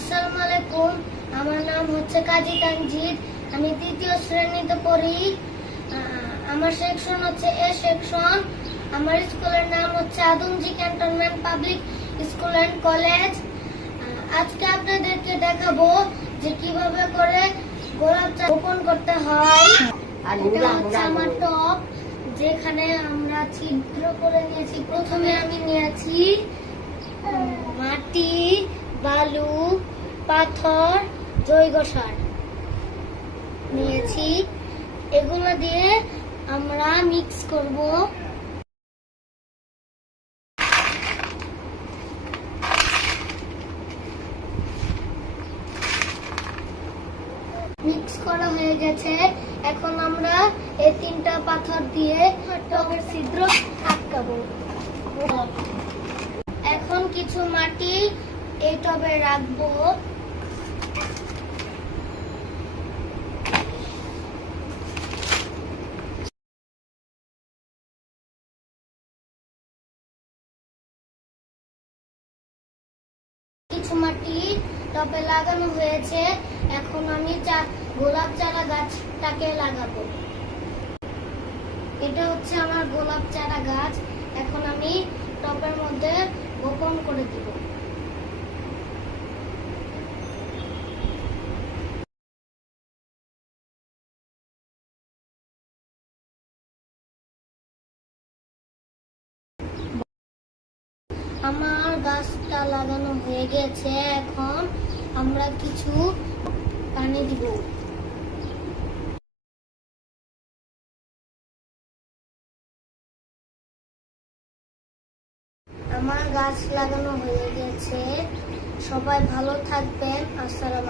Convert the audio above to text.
আসসালামু আলাইকুম। আমার নাম হচ্ছে কাজী তানজিদ। আমি তৃতীয় শ্রেণীতে পড়ি। আমার সেকশন হচ্ছে এ সেকশন। আমার স্কুলের নাম হচ্ছে Adamjee cantonment public school and college. আজকে আপনাদেরকে দেখাবো যে কিভাবে করে গোলাপ চারা রোপণ করতে হয়। এটা হচ্ছে আমার টব, যেখানে আমরা ছিদ্র করে নিয়েছি। প্রথমে আমি নিয়েছি মাটি, বালু, পাথর, জৈব সার নিয়েছি। এগুলো দিয়ে আমরা মিক্স করব। মিক্স করা হয়ে গেছে। এখন আমরা এই তিনটা পাথর দিয়ে টবের ছিদ্র আটকাবো। এখন কিছু মাটি এই টবে রাখবো। কিছু মাটি টবে লাগানো হয়েছে। এখন আমি গোলাপ চারা গাছটাকে লাগাবো। এটা হচ্ছে আমার গোলাপ চারা গাছ। এখন আমি টবের মধ্যে বপন করে দিব। আমার গাছটা লাগানো হয়ে গেছে। এখন আমরা কিছু পানি দিব। আমার গাছ লাগানো হয়ে গেছে। সবাই ভালো থাকবেন। আসসালামু আলাইকুম।